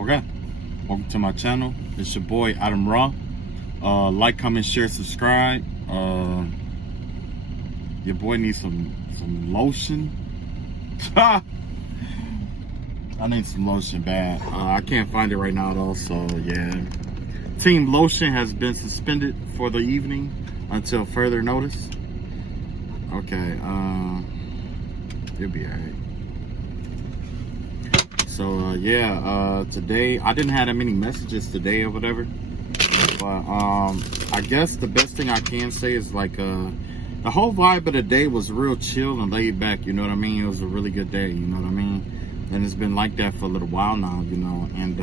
Okay, welcome to my channel. It's your boy Adam Raw. Like, comment, share, subscribe. Your boy needs some lotion. I need some lotion bad. I can't find it right now though, so yeah. Team Lotion has been suspended for the evening until further notice. Okay, it'll be alright. So yeah, today I didn't have that many messages today or whatever, but I guess the best thing I can say is like the whole vibe of the day was real chill and laid back, you know what I mean? It was a really good day, you know what I mean? And it's been like that for a little while now, you know. And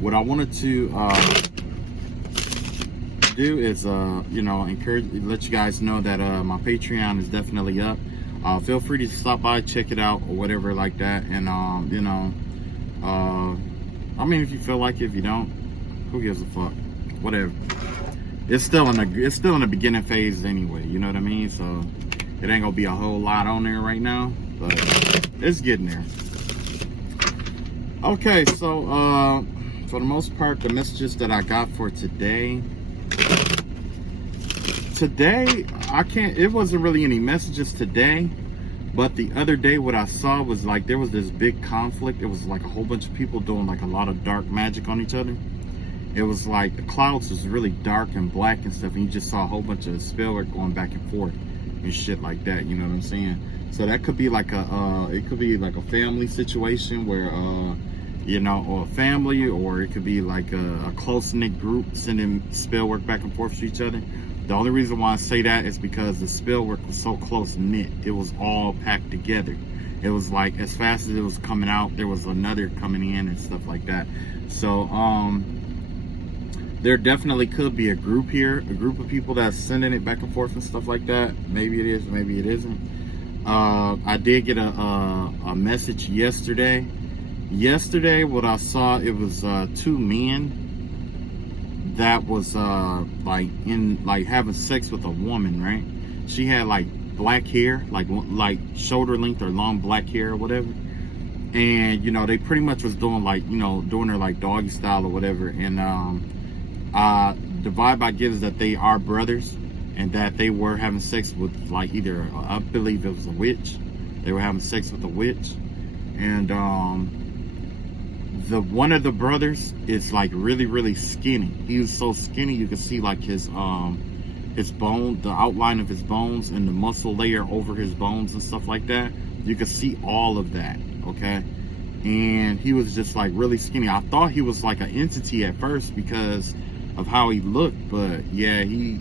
what I wanted to do is you know, let you guys know that my Patreon is definitely up. Feel free to stop by, check it out or whatever like that. And you know, I mean, if you feel like it, if you don't, who gives a fuck? Whatever. It's still in the beginning phase anyway, you know what I mean? So it ain't gonna be a whole lot on there right now, but it's getting there. Okay, so for the most part, the messages that I got for today, it wasn't really any messages today, but the other day what I saw was like there was this big conflict. It was like a whole bunch of people doing like a lot of dark magic on each other. It was like the clouds was really dark and black and stuff, and you just saw a whole bunch of spell work going back and forth and shit like that, you know what I'm saying? So that could be like it could be like a family situation where you know, or a family, or it could be like a close-knit group sending spell work back and forth to each other. The only reason why I say that is because the spell work was so close-knit. It was all packed together. It was like as fast as it was coming out, there was another coming in and stuff like that. So there definitely could be a group here, a group of people that's sending it back and forth and stuff like that. Maybe it is, maybe it isn't. I did get a message yesterday. Yesterday, what I saw, it was two men that was like having sex with a woman, right? She had like black hair, like shoulder length or long black hair or whatever. And you know, they pretty much was doing like, you know, doing her like doggy style or whatever. And the vibe I get is that they are brothers, and that they were having sex with like either, I believe it was a witch. They were having sex with a witch. And one of the brothers is like really skinny. He was so skinny you could see like his bone, the outline of his bones and the muscle layer over his bones and stuff like that. You could see all of that, okay? And he was just like really skinny. I thought he was like an entity at first because of how he looked, but yeah, he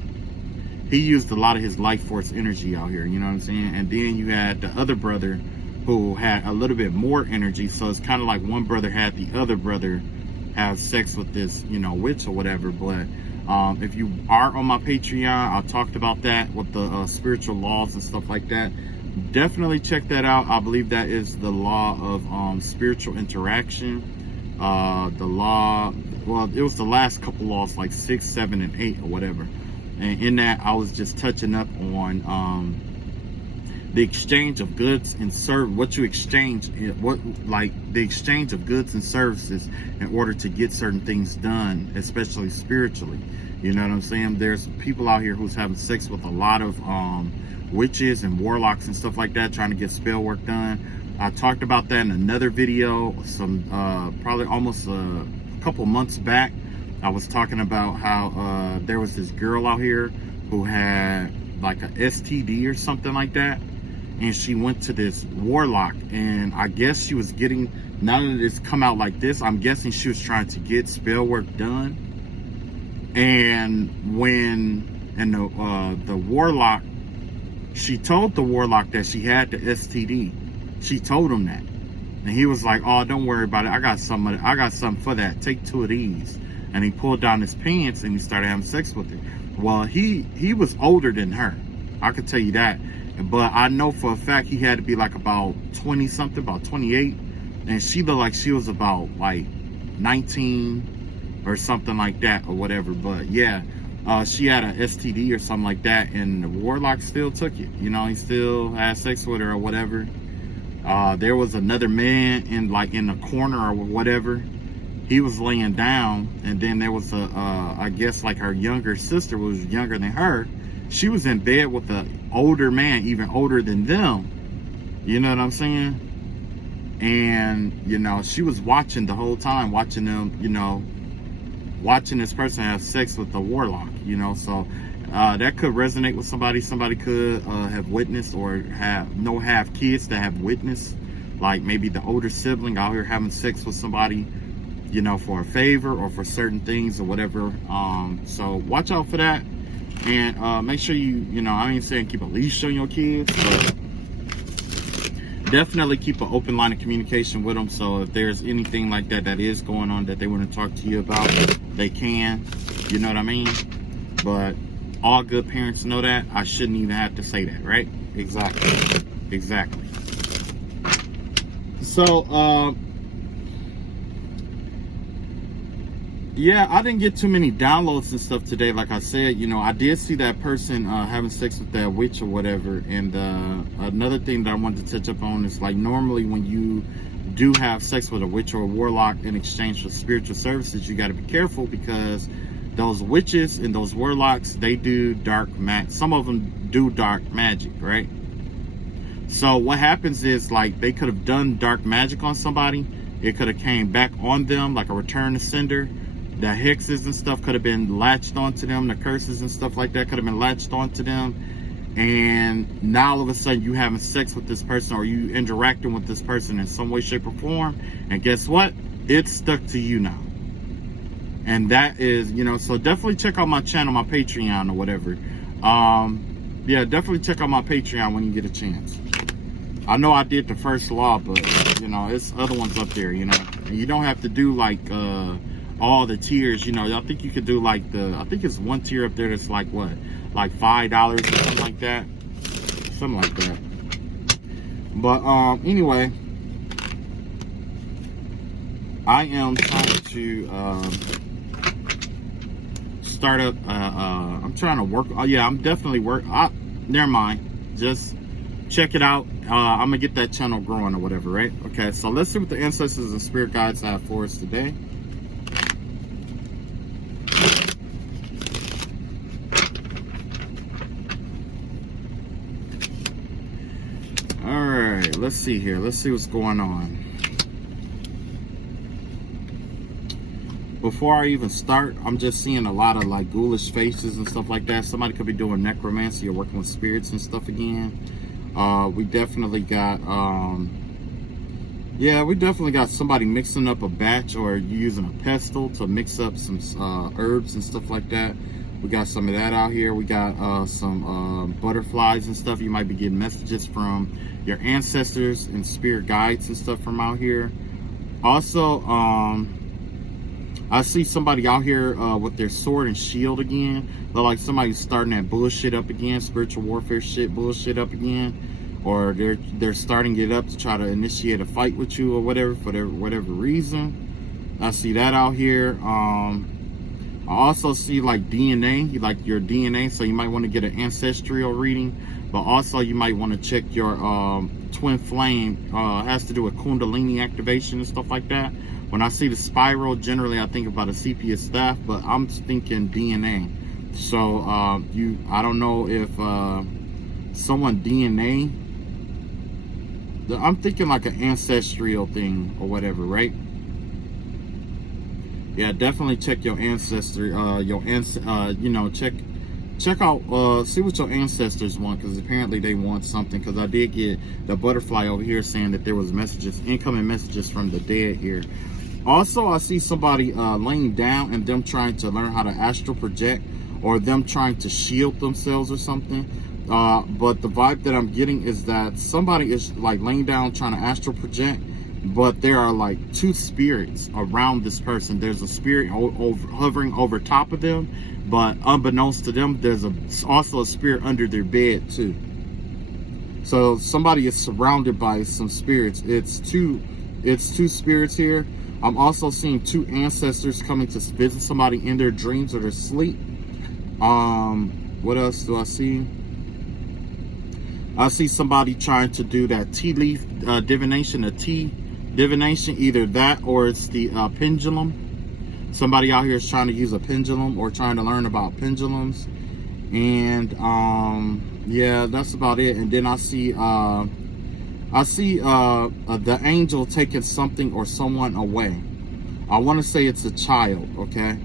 used a lot of his life force energy out here, you know what I'm saying? And then you had the other brother who had a little bit more energy. So it's kind of like one brother had the other brother have sex with this, you know, witch or whatever. But if you are on my Patreon, I talked about that with the spiritual laws and stuff like that. Definitely check that out. I believe that is the law of spiritual interaction. The law, well, it was the last couple laws, like 6, 7, and 8 or whatever. And in that, I was just touching up on the exchange of goods and what you exchange, the exchange of goods and services in order to get certain things done, especially spiritually. You know what I'm saying? There's people out here who's having sex with a lot of witches and warlocks and stuff like that, trying to get spell work done. I talked about that in another video, probably almost a couple months back. I was talking about how there was this girl out here who had like a STD or something like that. And she went to this warlock, and I guess she was getting, now that it's come out like this, I'm guessing she was trying to get spell work done. And the warlock, she told the warlock that she had the STD. She told him that. And he was like, oh, don't worry about it. I got something for that. Take 2 of these. And he pulled down his pants and he started having sex with her. Well, he was older than her. I could tell you that. But I know for a fact he had to be like about 20 something, about 28. And she looked like she was about like 19 or something like that or whatever. But yeah, she had an STD or something like that. And the warlock still took it. You know, he still had sex with her or whatever. There was another man in the corner or whatever. He was laying down, and then there was I guess like her younger sister was younger than her. She was in bed with an older man, even older than them. You know what I'm saying? And, you know, she was watching the whole time, watching them, you know, watching this person have sex with the warlock, you know. So that could resonate with somebody. Somebody could have witnessed, or have kids that have witnessed, like maybe the older sibling out here having sex with somebody, you know, for a favor or for certain things or whatever. So watch out for that. And make sure you know, I ain't saying keep a leash on your kids, but definitely keep an open line of communication with them. So if there's anything like that that is going on that they want to talk to you about, they can, you know what I mean? But all good parents know that. I shouldn't even have to say that, right? Exactly. So yeah, I didn't get too many downloads and stuff today. Like I said, you know, I did see that person having sex with that witch or whatever. And another thing that I wanted to touch up on is, like, normally when you do have sex with a witch or a warlock in exchange for spiritual services, you got to be careful, because those witches and those warlocks, they do dark magic. Some of them do dark magic, right? So what happens is, like, they could have done dark magic on somebody. It could have came back on them like a return to sender. The hexes and stuff could have been latched onto them. The curses and stuff like that could have been latched onto them. And now all of a sudden you having sex with this person, or you interacting with this person in some way, shape, or form. And guess what? It's stuck to you now. And that is, you know, so definitely check out my channel, my Patreon or whatever. Yeah, definitely check out my Patreon when you get a chance. I know I did the first law, but, you know, it's other ones up there, you know. And you don't have to do like all the tiers, you know. I think you could do like I think it's one tier up there that's like what, like $5 or something like that, but anyway, I am trying to start up I'm trying to work. Oh yeah, I'm definitely never mind, just check it out. I'm gonna get that channel growing or whatever, right? Okay, so let's see what the ancestors and spirit guides have for us today. Alright, let's see here. Let's see what's going on. Before I even start, I'm just seeing a lot of like ghoulish faces and stuff like that. Somebody could be doing necromancy or working with spirits and stuff again. We definitely got yeah, we definitely got somebody mixing up a batch, or using a pestle to mix up some herbs and stuff like that. We got some of that out here. We got some butterflies and stuff. You might be getting messages from your ancestors and spirit guides and stuff from out here. Also, I see somebody out here with their sword and shield again. They're like somebody's starting that bullshit up again, spiritual warfare shit, bullshit up again, or they're starting it up to try to initiate a fight with you or whatever, for whatever reason. I see that out here. I also see like DNA, like your DNA, so you might want to get an ancestral reading, but also you might want to check your twin flame. Has to do with Kundalini activation and stuff like that. When I see the spiral, generally I think about a sepia staff, but I'm thinking DNA. So I don't know if someone DNA, I'm thinking like an ancestral thing or whatever, right? Yeah, definitely check your ancestry, you know, check out, see what your ancestors want, because apparently they want something. Because I did get the butterfly over here saying that there was messages, incoming messages from the dead here. Also, I see somebody laying down and them trying to learn how to astral project, or them trying to shield themselves or something. But the vibe that I'm getting is that somebody is like laying down trying to astral project, but there are like two spirits around this person. There's a spirit hovering over top of them, but unbeknownst to them, there's also a spirit under their bed too. So somebody is surrounded by some spirits. It's two spirits here. I'm also seeing two ancestors coming to visit somebody in their dreams or their sleep. What else do I see? I see somebody trying to do that tea leaf divination, a tea divination, either that or it's the pendulum. Somebody out here is trying to use a pendulum or trying to learn about pendulums. And yeah, that's about it. And then I see the angel taking something or someone away. I want to say it's a child, okay?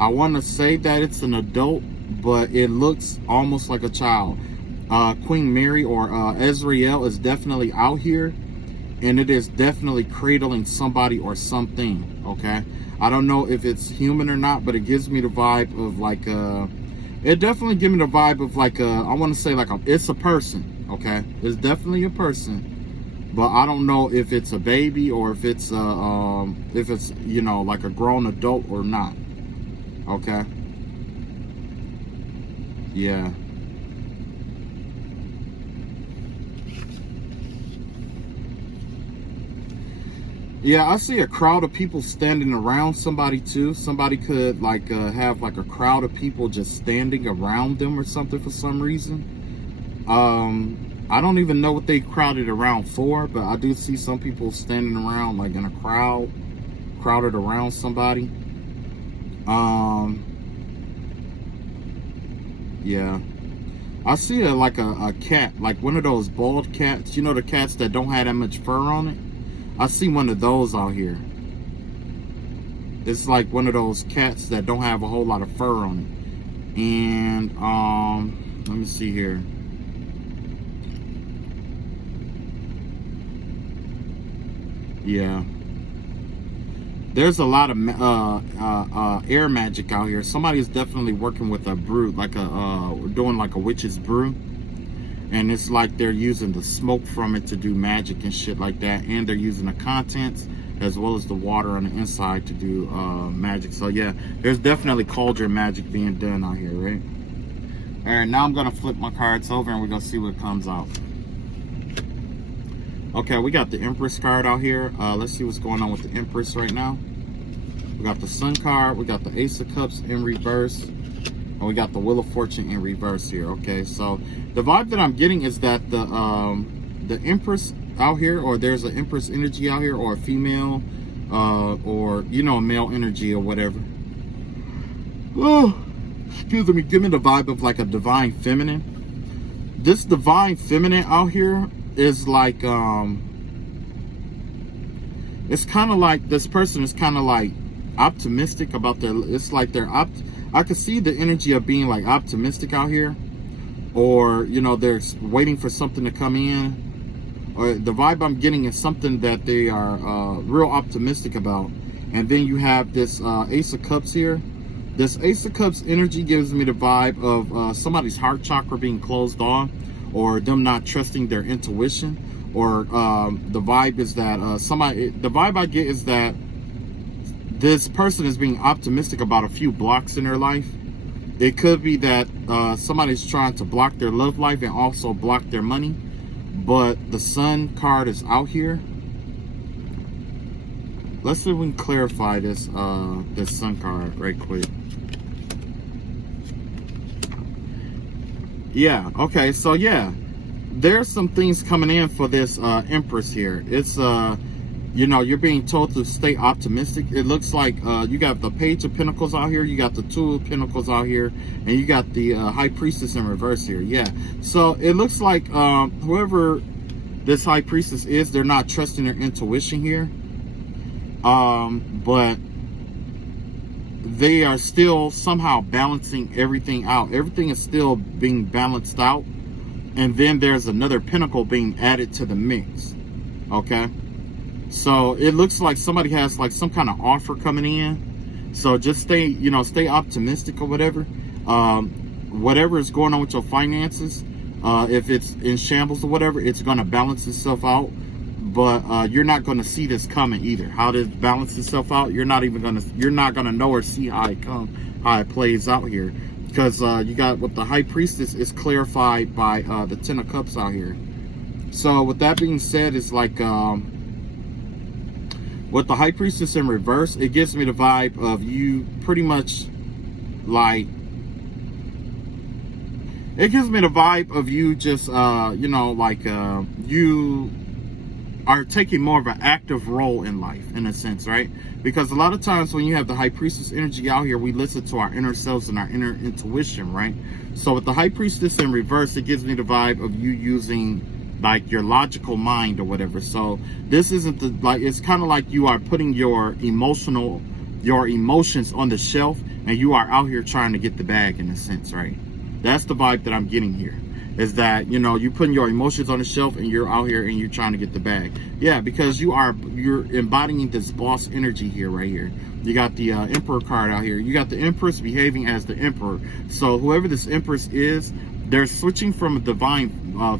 I want to say that it's an adult, but it looks almost like a child. Queen Mary or Ezrael is definitely out here, and it is definitely cradling somebody or something, okay? I don't know if it's human or not, but it gives me the vibe of like it definitely gives me the vibe of like I want to say like it's a person, okay? It's definitely a person. But I don't know if it's a baby or if it's you know, like a grown adult or not. Okay. Yeah. Yeah, I see a crowd of people standing around somebody too. Somebody could like have like a crowd of people just standing around them or something for some reason. I don't even know what they crowded around for, but I do see some people standing around like in a crowd, crowded around somebody. Yeah. I see like a cat, like one of those bald cats, you know, the cats that don't have that much fur on it. I see one of those out here. It's like one of those cats that don't have a whole lot of fur on it. And let me see here. Yeah, there's a lot of air magic out here. Somebody is definitely working with a brew, like doing like a witch's brew, and it's like they're using the smoke from it to do magic and shit like that, and they're using the contents as well as the water on the inside to do magic. So yeah, there's definitely cauldron magic being done out here, right? All right, now I'm gonna flip my cards over and we're gonna see what comes out. Okay, we got the Empress card out here. Let's see what's going on with the Empress right now. We got the Sun card. We got the Ace of Cups in reverse. And we got the Wheel of Fortune in reverse here. Okay, so the vibe that I'm getting is that the Empress out here, or there's an Empress energy out here, or a female, or, you know, a male energy or whatever. Oh, excuse me. Give me the vibe of like a divine feminine. This divine feminine out here is like it's kind of like this person is kind of like optimistic about their, it's like they're I could see the energy of being like optimistic out here, or, you know, they're waiting for something to come in, or the vibe I'm getting is something that they are real optimistic about. And then you have this Ace of Cups here. This Ace of Cups energy gives me the vibe of somebody's heart chakra being closed off, or them not trusting their intuition, or the vibe is that the vibe I get is that this person is being optimistic about a few blocks in their life. It could be that somebody's trying to block their love life and also block their money, but the Sun card is out here. Let's see if we can clarify this this Sun card right quick. Yeah, okay, so yeah, there's some things coming in for this Empress here. It's you know, you're being told to stay optimistic. It looks like you got the Page of Pinnacles out here, you got the Two of Pentacles out here, and you got the High Priestess in reverse here. Yeah, so it looks like whoever this High Priestess is, they're not trusting their intuition here, but they are still somehow balancing everything out. Everything is still being balanced out, and then there's another pinnacle being added to the mix. Okay, so it looks like somebody has like some kind of offer coming in. So just stay, you know, stay optimistic or whatever. Whatever is going on with your finances, if it's in shambles or whatever, it's going to balance itself out. But you're not going to see this coming either. How to balance itself out, you're not gonna know or see how it plays out here, because you got what the High Priestess is clarified by the Ten of Cups out here. So with that being said, it's like with the High Priestess in reverse, it gives me the vibe of you pretty much like, it gives me the vibe of you just, you know, like, you are taking more of an active role in life, in a sense, right? Because a lot of times when you have the high priestess energy out here, we listen to our inner selves and our inner intuition, right? So with the high priestess in reverse, it gives me the vibe of you using like your logical mind or whatever. So this isn't the, like, it's kind of like you are putting your emotions on the shelf, and you are out here trying to get the bag, in a sense, right? That's the vibe that I'm getting here. Is that, you know, you putting your emotions on the shelf and you're out here and you're trying to get the bag. Yeah, because you're embodying this boss energy here, right here. You got the Emperor card out here. You got the Empress behaving as the Emperor. So whoever this Empress is, they're switching from a divine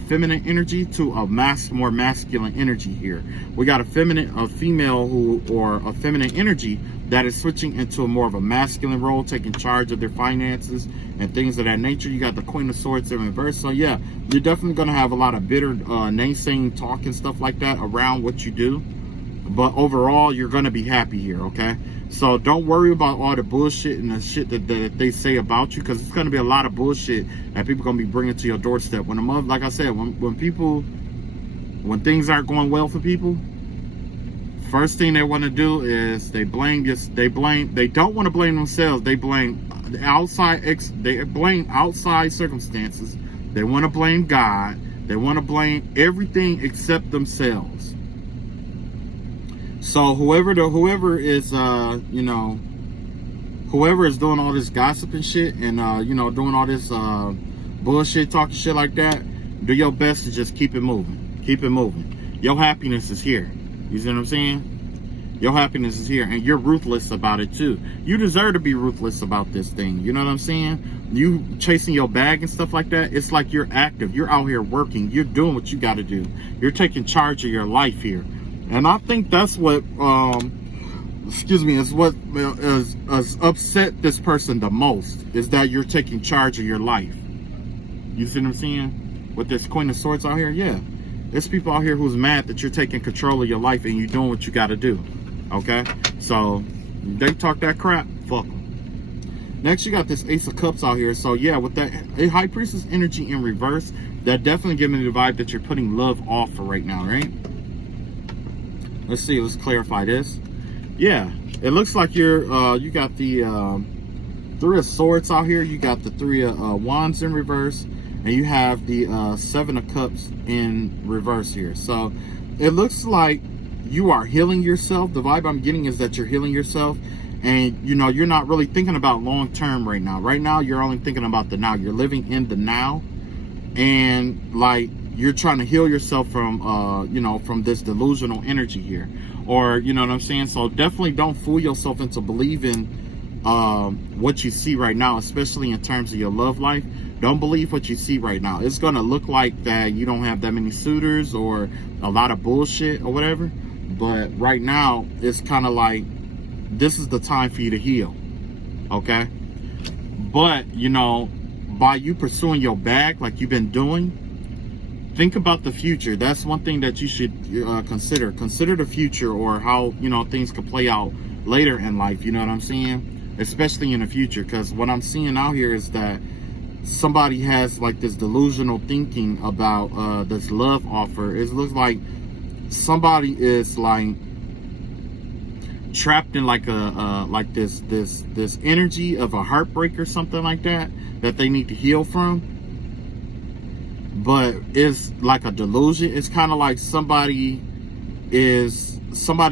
feminine energy to a more masculine energy here. We got a female or a feminine energy that is switching into more of a masculine role, taking charge of their finances and things of that nature. You got the Queen of Swords in reverse. So yeah, you're definitely going to have a lot of bitter naysaying talk and stuff like that around what you do. But overall, you're going to be happy here, okay? So don't worry about all the bullshit and the shit that they say about you, because it's going to be a lot of bullshit that people are going to be bringing to your doorstep. When like I said, when things aren't going well for people, first thing they want to do is they don't want to blame themselves. They blame outside circumstances. They want to blame God. They want to blame everything except themselves. So whoever is you know, whoever is doing all this gossip and shit, and you know, doing all this bullshit talking shit like that, do your best to just keep it moving. Keep it moving. Your happiness is here. You see what I'm saying? Your happiness is here, and you're ruthless about it too. You deserve to be ruthless about this thing. You know what I'm saying? You chasing your bag and stuff like that, it's like you're active. You're out here working. You're doing what you got to do. You're taking charge of your life here. And I think that's what, is what has upset this person the most, is that you're taking charge of your life. You see what I'm saying? With this Queen of Swords out here, yeah. There's people out here who's mad that you're taking control of your life and you're doing what you got to do. Okay? So, they talk that crap, fuck them. Next, you got this Ace of Cups out here. So, yeah, with that High Priestess energy in reverse, that definitely gives me the vibe that you're putting love off for right now, right? Let's see, let's clarify this. Yeah, it looks like you got the Three of Swords out here. You got the Three of Wands in reverse. And you have the Seven of Cups in reverse here. So it looks like you are healing yourself. The vibe I'm getting is that you're healing yourself. And, you know, you're not really thinking about long term right now. Right now, you're only thinking about the now. You're living in the now. And, like, you're trying to heal yourself from, you know, from this delusional energy here. Or, you know what I'm saying? So definitely don't fool yourself into believing what you see right now, especially in terms of your love life. Don't believe what you see right now. It's going to look like that you don't have that many suitors or a lot of bullshit or whatever. But right now, it's kind of like, this is the time for you to heal. Okay? But, you know, by you pursuing your bag like you've been doing, think about the future. That's one thing that you should consider. Consider the future, or how, you know, things could play out later in life. You know what I'm saying? Especially in the future. Because what I'm seeing out here is that somebody has like this delusional thinking about this love offer. It looks like somebody is like trapped in like a like this energy of a heartbreak or something like that they need to heal from. But it's like a delusion. It's kind of like somebody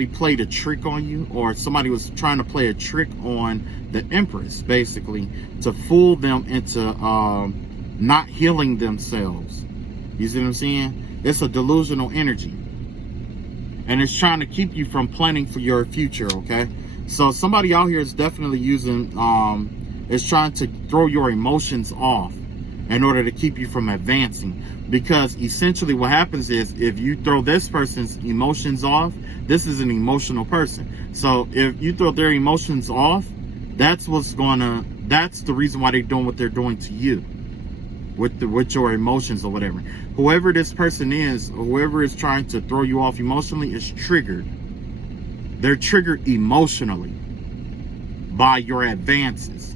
played a trick on you, or somebody was trying to play a trick on the Empress, basically, to fool them into not healing themselves. You see what I'm saying? It's a delusional energy, and it's trying to keep you from planning for your future. Okay, so somebody out here is definitely using is trying to throw your emotions off in order to keep you from advancing. Because essentially what happens is, if you throw this person's emotions off, this is an emotional person. So if you throw their emotions off, that's the reason why they're doing what they're doing to you with your emotions or whatever. Whoever this person is, whoever is trying to throw you off emotionally, is triggered. They're triggered emotionally by your advances.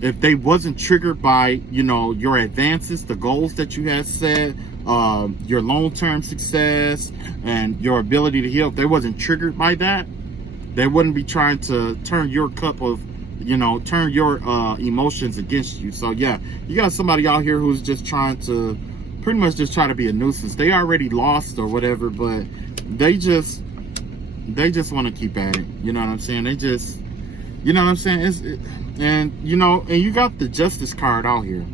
if they wasn't triggered by, you know, your advances, the goals that you had set, your long-term success and your ability to heal, if they wasn't triggered by that, they wouldn't be trying to turn your cup of, you know, turn your emotions against you. So yeah, you got somebody out here who's just trying to pretty much just try to be a nuisance. They already lost or whatever, but they just want to keep at it. You know what I'm saying? They just, you know what I'm saying? And you know, and you got the Justice card out here.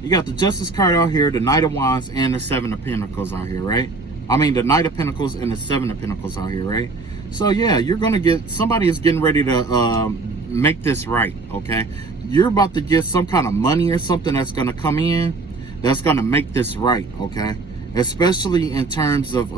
You got the Justice card out here, the Knight of Wands, and the Seven of Pentacles out here, right? I mean, the Knight of Pentacles and the Seven of Pentacles out here, right? So yeah, you're gonna get, somebody is getting ready to make this right, okay? You're about to get some kind of money or something that's gonna come in that's gonna make this right, okay? Especially in terms of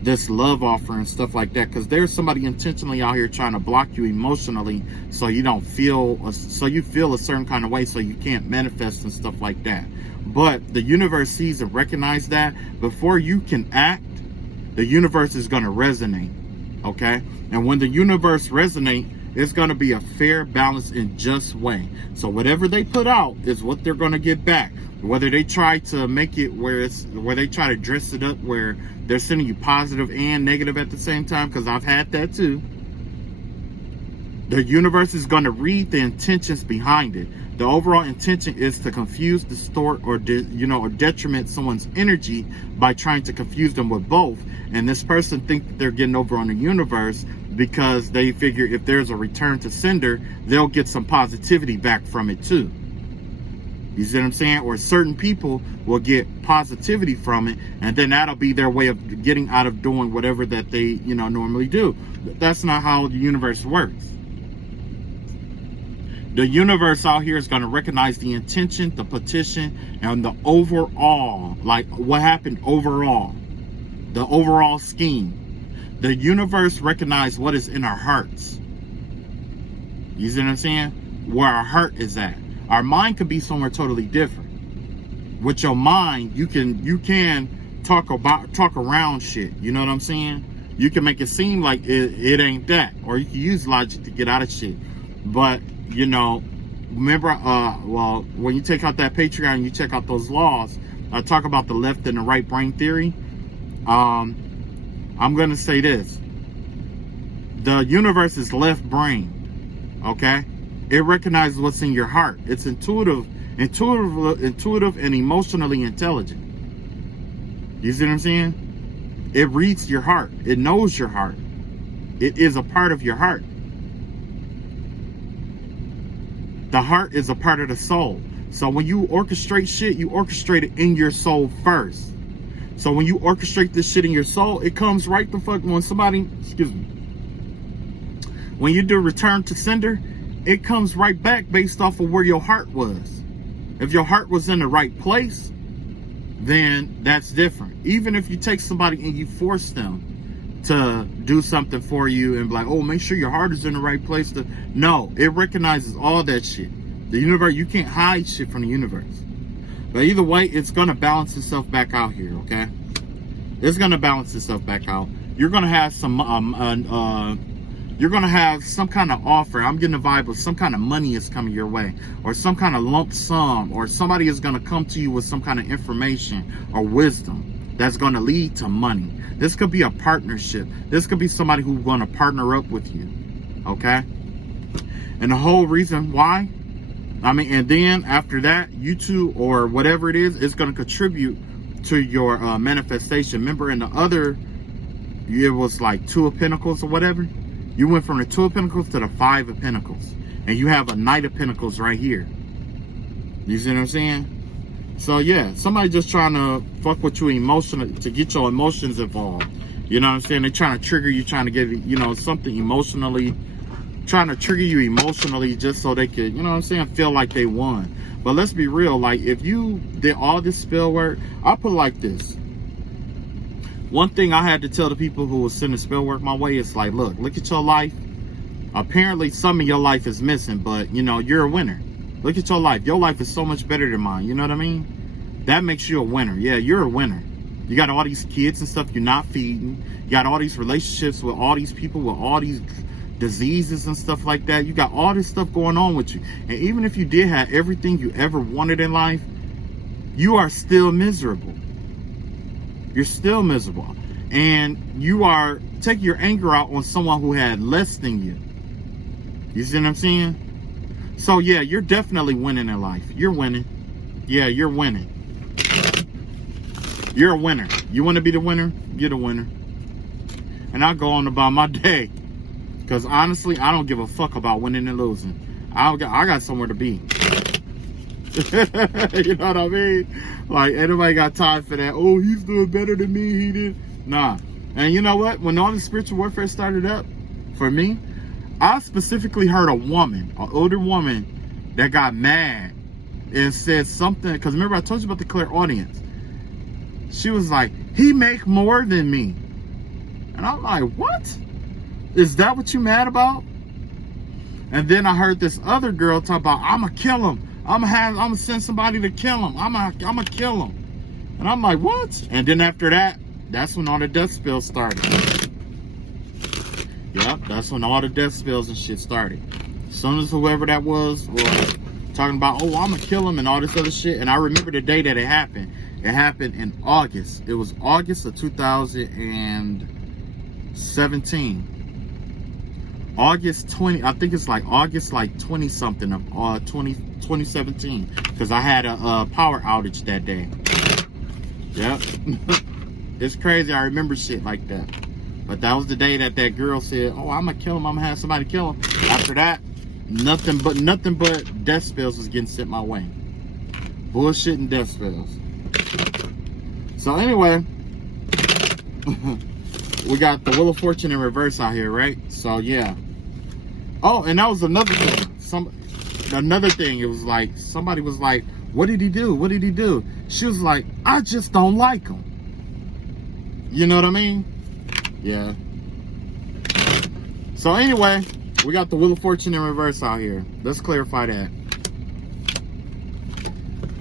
this love offer and stuff like that, because there's somebody intentionally out here trying to block you emotionally so you don't feel, so you feel a certain kind of way, so you can't manifest and stuff like that. But the universe sees and recognizes that before you can act, the universe is going to resonate, okay? And when the universe resonates, it's going to be a fair, balanced, and just way. So whatever they put out is what they're going to get back. Whether they try to make it where they try to dress it up where they're sending you positive and negative at the same time, because I've had that too. The universe is going to read the intentions behind it. The overall intention is to confuse, distort, or detriment someone's energy by trying to confuse them with both. And this person thinks that they're getting over on the universe because they figure if there's a return to sender, they'll get some positivity back from it too. You see what I'm saying? Or certain people will get positivity from it, and then that'll be their way of getting out of doing whatever that they, you know, normally do. But that's not how the universe works. The universe out here is going to recognize the intention, the petition, and the overall, like what happened overall, the overall scheme. The universe recognizes what is in our hearts. You see what I'm saying? Where our heart is at. Our mind could be somewhere totally different. With your mind, you can talk around shit. You know what I'm saying? You can make it seem like it ain't that, or you can use logic to get out of shit. But you know, remember, well, when you take out that Patreon and you check out those laws, I talk about the left and the right brain theory. I'm gonna say this: the universe is left brain, okay? It recognizes what's in your heart. It's intuitive and emotionally intelligent. You see what I'm saying? It reads your heart. It knows your heart. It is a part of your heart. The heart is a part of the soul. So when you orchestrate shit, you orchestrate it in your soul first. So when you orchestrate this shit in your soul, it comes right the fuck when somebody, when you do return to sender, it comes right back based off of where your heart was. If your heart was in the right place, then that's different. Even if you take somebody and you force them to do something for you and be like, oh, make sure your heart is in the right place. No, it recognizes all that shit. The universe, you can't hide shit from the universe. But either way, it's going to balance itself back out here, okay? It's going to balance itself back out. You're going to have some you're going to have some kind of offer. I'm getting a vibe of some kind of money is coming your way, or some kind of lump sum, or somebody is going to come to you with some kind of information or wisdom that's going to lead to money. This could be a partnership. This could be somebody who's going to partner up with you, okay? And the whole reason why, I mean, and then after that, you two or whatever it is going to contribute to your manifestation. Remember in the other, it was like Two of Pentacles or whatever. You went from the Two of Pentacles to the Five of Pentacles. And you have a Knight of Pentacles right here. You see what I'm saying? So yeah, somebody just trying to fuck with you emotionally to get your emotions involved. You know what I'm saying? They're trying to trigger you, trying to get, you know, something emotionally, trying to trigger you emotionally just so they could, you know what I'm saying, feel like they won. But let's be real, like if you did all this spell work, I'll put it like this. One thing I had to tell the people who was sending spell work my way is like, look at your life. Apparently some of your life is missing, but you know, you're a winner. Look at your life. Your life is so much better than mine. You know what I mean? That makes you a winner. Yeah, you're a winner. You got all these kids and stuff you're not feeding. You got all these relationships with all these people, with all these diseases and stuff like that. You got all this stuff going on with you. And even if you did have everything you ever wanted in life, you are still miserable. You're still miserable. And you are taking your anger out on someone who had less than you. You see what I'm saying? So yeah, you're definitely winning in life. You're winning. Yeah, you're winning. You're a winner. You want to be the winner? You're the winner. And I'll go on about my day. Because honestly, I don't give a fuck about winning and losing. I got somewhere to be. You know what I mean? Like, anybody got time for that? Oh, he's doing better than me. He did. Nah. And you know what? When all the spiritual warfare started up, for me, I specifically heard a woman, an older woman, that got mad and said something. Because remember, I told you about the clairaudience. She was like, he make more than me. And I'm like, what? Is that what you mad about? And then I heard this other girl talk about, I'ma kill him. I'ma send somebody to kill him. I'ma kill him. And I'm like, what? And then after that, that's when all the death spells started. Yep, that's when all the death spells and shit started. As soon as whoever that was talking about, oh, I'ma kill him and all this other shit. And I remember the day that it happened. It happened in August. It was August of 2017. August 20, I think it's like August like 20 something of 2017. Because I had a power outage that day. Yep. It's crazy. I remember shit like that. But that was the day that that girl said, oh, I'm gonna kill him. I'm gonna have somebody kill him. After that, nothing but death spells was getting sent my way. Bullshit and death spells. So anyway, we got the Wheel of Fortune in reverse out here, right? So yeah. Oh, and that was another thing. Another thing. It was like, somebody was like, what did he do? What did he do? She was like, I just don't like him. You know what I mean? Yeah. So anyway, we got the Wheel of Fortune in reverse out here. Let's clarify that.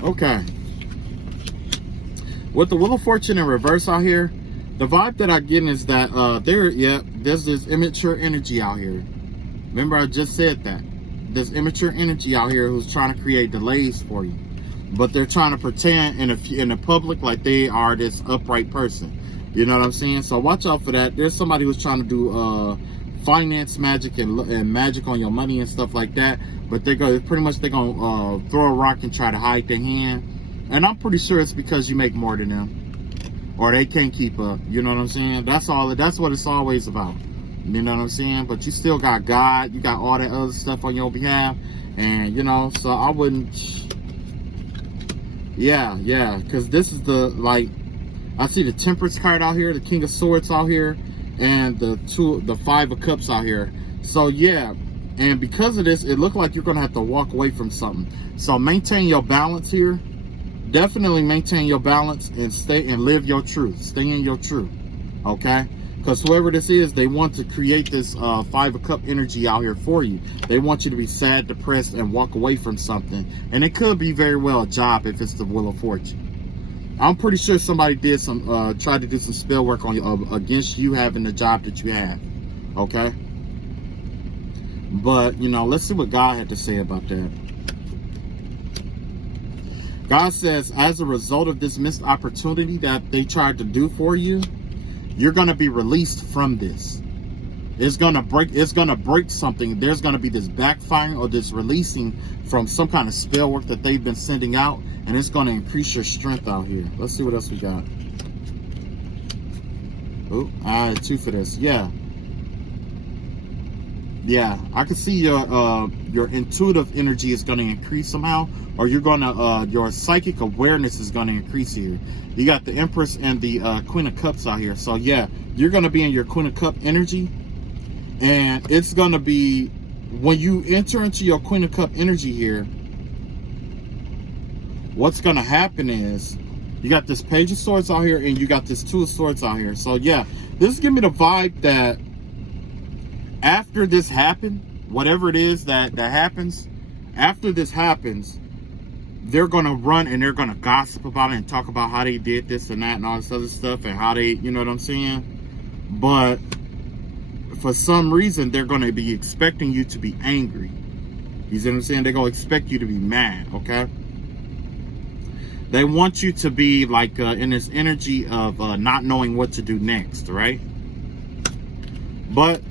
Okay. With the Wheel of Fortune in reverse out here, the vibe that I get is that there's this immature energy out here. Remember, I just said that. There's immature energy out here who's trying to create delays for you. But they're trying to pretend in the public like they are this upright person. You know what I'm saying? So watch out for that. There's somebody who's trying to do finance magic and magic on your money and stuff like that. But they're gonna throw a rock and try to hide their hand. And I'm pretty sure it's because you make more than them, or they can't keep up. You know what I'm saying? That's all. That's what it's always about. You know what I'm saying? But you still got God. You got all that other stuff on your behalf, and you know. So I wouldn't. Yeah. Because this is I see the Temperance card out here, the King of Swords out here, and the Five of Cups out here. So yeah, and because of this, it looked like you're gonna have to walk away from something. So maintain your balance here. Definitely maintain your balance and live your truth. Stay in your truth, okay? Because whoever this is, they want to create this Five of Cup energy out here for you. They want you to be sad, depressed, and walk away from something. And it could be very well a job if it's the Wheel of Fortune. I'm pretty sure somebody did tried to do some spell work on you against you having the job that you have, okay? But you know, let's see what God had to say about that. God says, as a result of this missed opportunity that they tried to do for you, you're going to be released from this. It's going to break something. There's going to be this backfiring or this releasing from some kind of spell work that they've been sending out, and it's going to increase your strength out here. Let's see what else we got. Oh, I had 2 for this. Yeah, I can see your intuitive energy is going to increase somehow, or you're going to your psychic awareness is going to increase here. You got the Empress and the Queen of Cups out here. So yeah, you're going to be in your Queen of Cup energy, and it's going to be when you enter into your Queen of Cup energy here. What's going to happen is you got this Page of Swords out here, and you got this Two of Swords out here. So yeah, this is giving me the vibe that after this happened, whatever it is that happens, after this happens, they're going to run and they're going to gossip about it and talk about how they did this and that and all this other stuff and how they, you know what I'm saying? But for some reason, they're going to be expecting you to be angry. You see what I'm saying? They're going to expect you to be mad, okay? They want you to be like in this energy of not knowing what to do next, right? But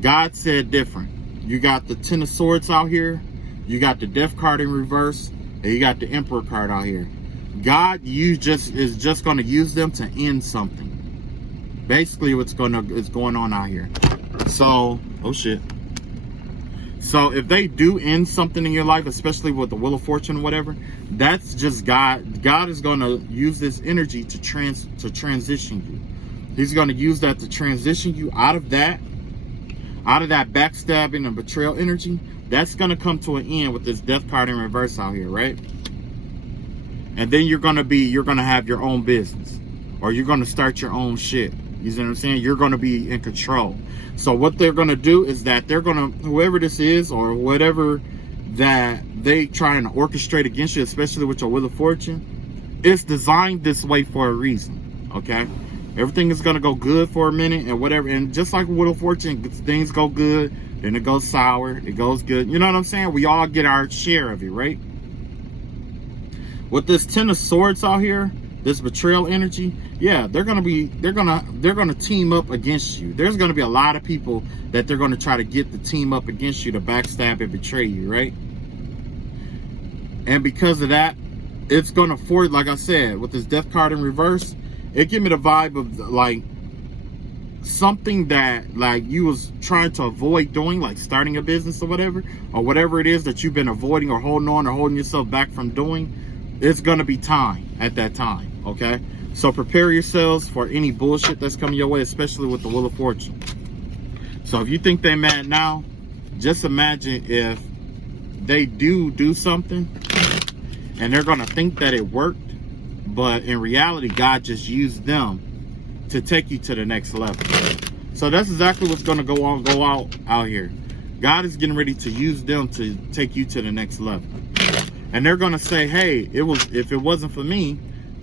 God said different. You got the Ten of Swords out here. You got the Death card in reverse. And you got the Emperor card out here. God is just going to use them to end something. Basically, what's going on out here. So, oh shit. So if they do end something in your life, especially with the Wheel of Fortune or whatever, that's just God. God is going to use this energy to transition you. He's going to use that to transition you out of that backstabbing and betrayal energy. That's going to come to an end with this Death card in reverse out here, right? And then you're going to have your own business, or you're going to start your own shit. You see what I'm saying? You're going to be in control. So what they're going to do is that they're going to, whoever this is or whatever that they trying to orchestrate against you, especially with your Wheel of Fortune, it's designed this way for a reason, okay? Everything is going to go good for a minute and whatever. And just like Wheel of Fortune, things go good, then it goes sour, it goes good. You know what I'm saying? We all get our share of it, right? With this Ten of Swords out here, this betrayal energy, yeah, they're gonna team up against you. There's gonna be a lot of people that they're gonna try to get the team up against you to backstab and betray you, right? And because of that, it's gonna force, like I said, with this Death card in reverse, it give me the vibe of like something that like you was trying to avoid doing, like starting a business or whatever it is that you've been avoiding or holding on or holding yourself back from doing. It's gonna be time at that time, okay? So prepare yourselves for any bullshit that's coming your way, especially with the Wheel of Fortune. So if you think they're mad now, just imagine if they do something and they're gonna think that it worked, but in reality, God just used them to take you to the next level. So that's exactly what's gonna go out here. God is getting ready to use them to take you to the next level. And they're going to say, hey, if it wasn't for me,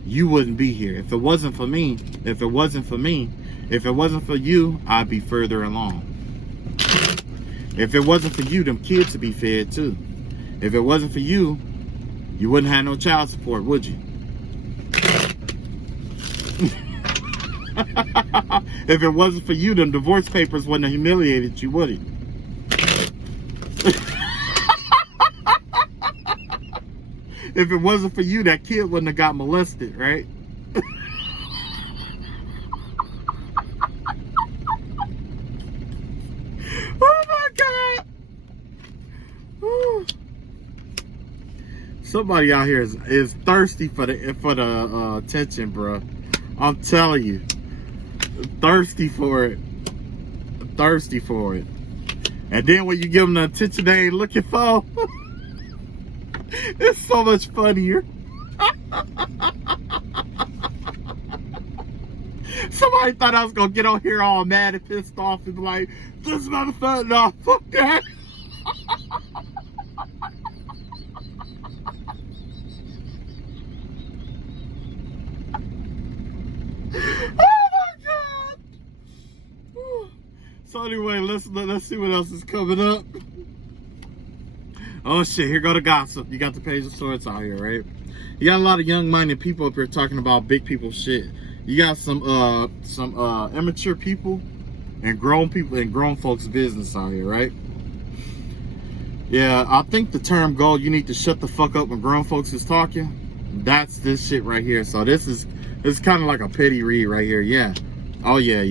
you wouldn't be here. If it wasn't for me, if it wasn't for you, I'd be further along. If it wasn't for you, them kids would be fed too. If it wasn't for you, you wouldn't have no child support, would you? If it wasn't for you, them divorce papers wouldn't have humiliated you, would it? If it wasn't for you, that kid wouldn't have got molested, right? Oh my God! Whew. Somebody out here is thirsty for the attention, bro. I'm telling you, thirsty for it, thirsty for it. And then when you give them the attention they ain't looking for. It's so much funnier. Somebody thought I was gonna get on here all mad and pissed off and be like, this motherfucker, no, fuck that. Oh my God. So anyway, let's see what else is coming up. Oh shit, here go the gossip. You got the Page of Swords out here, right? You got a lot of young-minded people up here talking about big people shit. You got some immature people and grown people and grown folks' business out here, right? Yeah, I think the term "go," you need to shut the fuck up when grown folks is talking. That's this shit right here. So this is kind of like a pity read right here. Yeah. Oh yeah.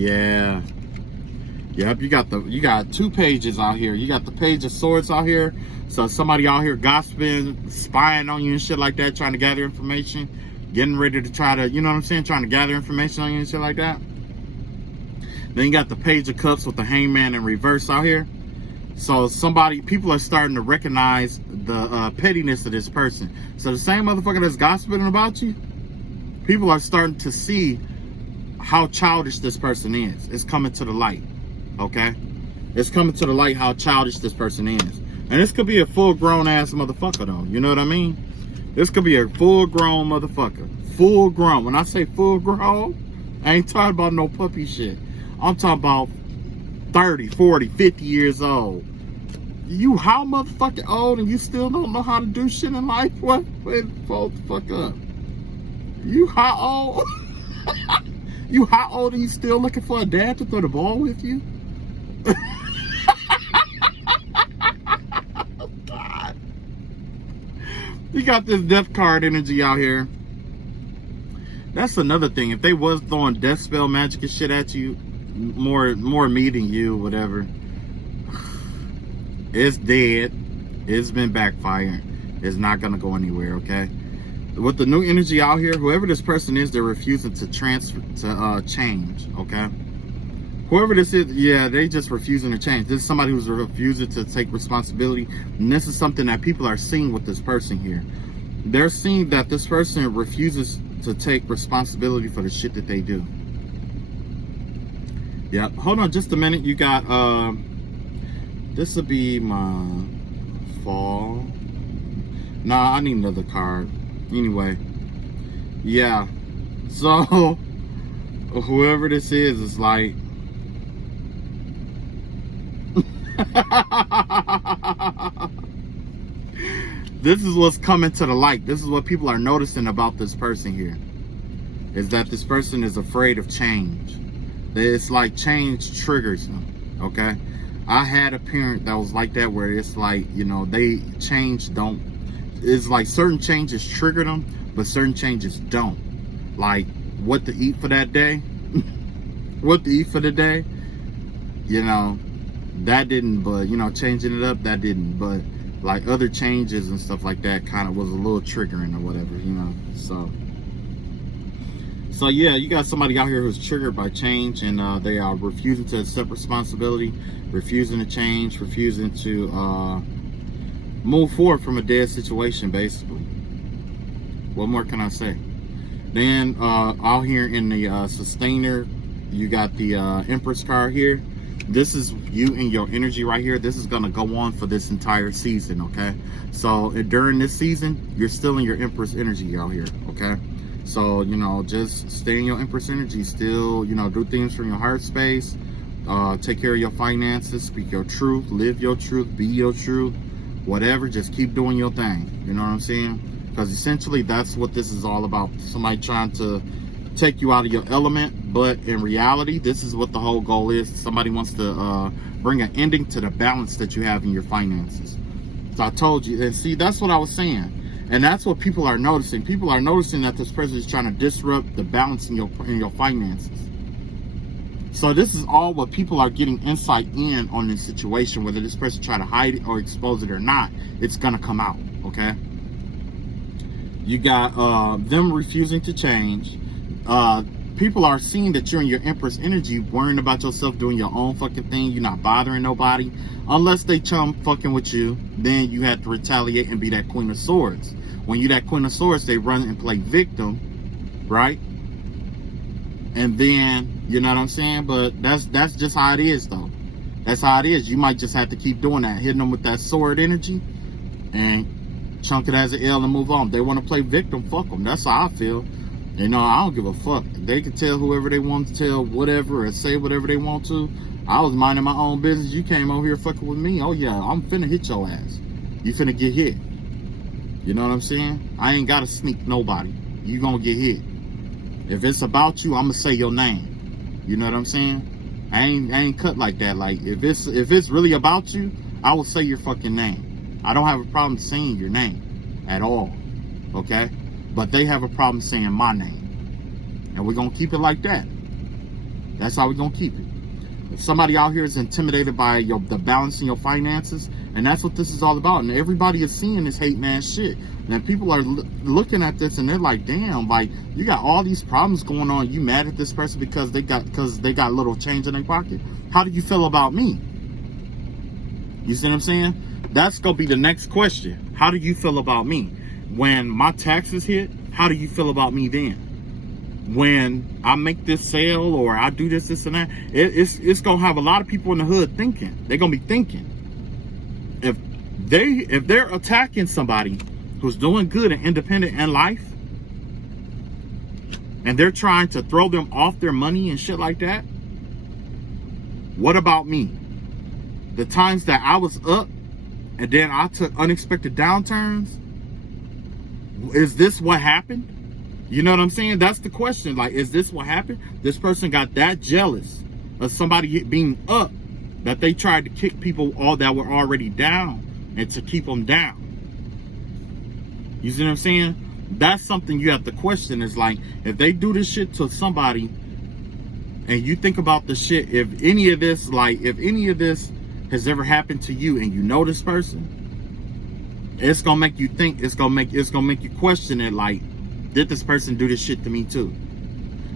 Yep, you got two pages out here. You got the Page of Swords out here. So somebody out here gossiping, spying on you and shit like that, trying to gather information, getting ready to try to, you know what I'm saying, trying to gather information on you and shit like that. Then you got the Page of Cups with the Hangman in reverse out here. So people are starting to recognize the pettiness of this person. So the same motherfucker that's gossiping about you, people are starting to see how childish this person is. It's coming to the light, okay? It's coming to the light how childish this person is. And this could be a full-grown ass motherfucker, though. You know what I mean? This could be a full-grown motherfucker. Full-grown. When I say full-grown, I ain't talking about no puppy shit. I'm talking about 30, 40, 50 years old. You how motherfucking old and you still don't know how to do shit in life? What? Wait, hold the fuck up. You how old? You how old and you still looking for a dad to throw the ball with you? Oh, God. You got this death card energy out here. That's another thing. If they was throwing death spell magic and shit at you, more me than you, whatever. It's dead. It's been backfiring. It's not gonna go anywhere, okay? With the new energy out here, whoever this person is, they're refusing to change, okay? Whoever this is, yeah, they just refusing to change. This is somebody who's refusing to take responsibility. And this is something that people are seeing with this person here. They're seeing that this person refuses to take responsibility for the shit that they do. Yeah, hold on just a minute. You got, this will be my fall. Nah, I need another card. Anyway, yeah. So, whoever this is like, this is what's coming to the light. This is what people are noticing about this person here. Is that this person is afraid of change. It's like change triggers them, okay? I had a parent that was like that, where it's like, you know, they change don't, it's like certain changes trigger them, but certain changes don't. Like what to eat for that day, what to eat for the day, you know, that didn't, but you know, changing it up, that didn't. But like other changes and stuff like that kind of was a little triggering or whatever, you know. So yeah, you got somebody out here who's triggered by change, and they are refusing to accept responsibility, refusing to change, refusing to move forward from a dead situation, basically. What more can I say? Then out here in the sustainer, you got the Empress card here. This is you and your energy right here. This is gonna go on for this entire season, okay? So during this season, you're still in your Empress energy out here, okay? So, you know, just stay in your Empress energy. Still, you know, do things from your heart space. Take care of your finances. Speak your truth. Live your truth. Be your truth. Whatever. Just keep doing your thing. You know what I'm saying? Because essentially, that's what this is all about. Somebody trying to take you out of your element. But in reality, this is what the whole goal is. Somebody wants to bring an ending to the balance that you have in your finances. So I told you. And see, that's what I was saying. And that's what people are noticing. People are noticing that this person is trying to disrupt the balance in your finances. So this is all what people are getting insight in on this situation. Whether this person try to hide it or expose it or not, it's gonna come out, okay? You got them refusing to change. People are seeing that you're in your Empress energy, worrying about yourself, doing your own fucking thing. You're not bothering nobody. Unless they chum fucking with you, then you have to retaliate and be that Queen of Swords. When you that Queen of Swords, they run and play victim, right? And then, you know what I'm saying? But that's just how it is, though. That's how it is. You might just have to keep doing that, hitting them with that sword energy, and chunk it as an L and move on. If they want to play victim, fuck them. That's how I feel. You know, I don't give a fuck. They can tell whoever they want to tell whatever or say whatever they want to. I was minding my own business. You came over here fucking with me. Oh, yeah, I'm finna hit your ass. You finna get hit. You know what I'm saying? I ain't got to sneak nobody. You gonna get hit. If it's about you, I'm gonna say your name. You know what I'm saying? I ain't cut like that. Like, if it's really about you, I will say your fucking name. I don't have a problem saying your name at all. Okay? But they have a problem saying my name. And we're gonna keep it like that. That's how we're gonna keep it. If somebody out here is intimidated by the balance in your finances, and that's what this is all about, and everybody is seeing this hate man shit, and people are looking at this and they're like, damn, like, you got all these problems going on, you mad at this person because they got little change in their pocket? How do you feel about me? You see what I'm saying? That's gonna be the next question. How do you feel about me? When my taxes hit, how do you feel about me then? When I make this sale or I do this and that, it's gonna have a lot of people in the hood thinking. They're gonna be thinking, if they're attacking somebody who's doing good and independent in life, and they're trying to throw them off their money and shit like that, What about me? The times that I was up and then I took unexpected downturns, is this what happened? You know what I'm saying? That's the question. Like, is this what happened? This person got that jealous of somebody being up that they tried to kick people all that were already down and to keep them down. You see what I'm saying? That's something you have to question. Is like, if they do this shit to somebody and you think about the shit, if any of this has ever happened to you and you know this person, it's gonna make you think, it's gonna make you question it, like, did this person do this shit to me too?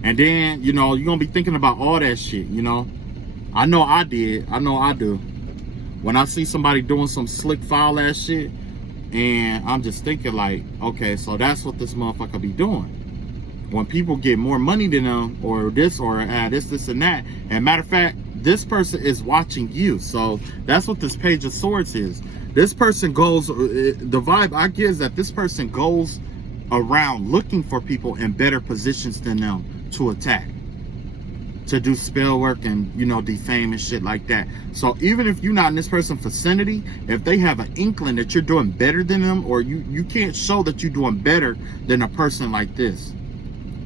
And then, you know, you're gonna be thinking about all that shit, you know. I know I did. I know I do. When I see somebody doing some slick foul ass shit, and I'm just thinking like, okay, so that's what this motherfucker be doing. When people get more money than them, or this, or this and that. And matter of fact, this person is watching you. So that's what this Page of Swords is. This person goes, the vibe I get is that this person goes around looking for people in better positions than them to attack, to do spell work and, you know, defame and shit like that. So even if you're not in this person's vicinity, if they have an inkling that you're doing better than them, or you can't show that you're doing better than a person like this.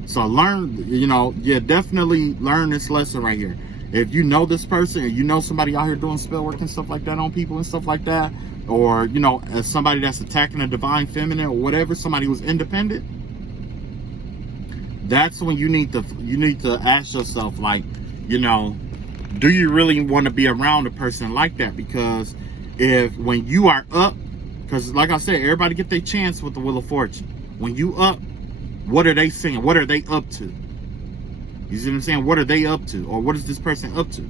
So learn, you know, yeah, definitely learn this lesson right here. If you know this person, or you know somebody out here doing spell work and stuff like that on people and stuff like that, or, you know, as somebody that's attacking a divine feminine or whatever, somebody who's independent, that's when you need to ask yourself, like, you know, do you really want to be around a person like that? Because when you are up, because like I said, everybody get their chance with the Wheel of Fortune. When you up, what are they saying? What are they up to? You see what I'm saying? What are they up to? Or what is this person up to?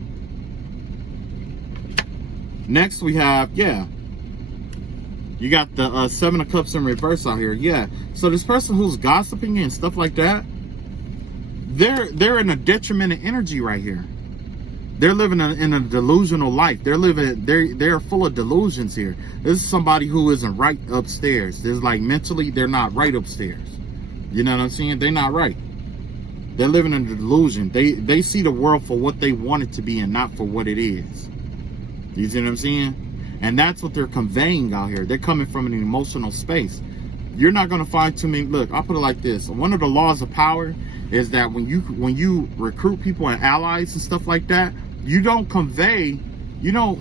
Next we have, yeah, you got the Seven of Cups in reverse out here. Yeah, so this person who's gossiping and stuff like that, they're in a detrimental energy right here. They're living in a delusional life. They're full of delusions here. This is somebody who isn't right upstairs. There's like mentally, they're not right upstairs. You know what I'm saying? They're not right. They're living in a delusion. They see the world for what they want it to be and not for what it is. You see what I'm saying? And that's what they're conveying out here. They're coming from an emotional space. You're not going to find too many. Look, I'll put it like this. One of the laws of power is that when you recruit people and allies and stuff like that, you don't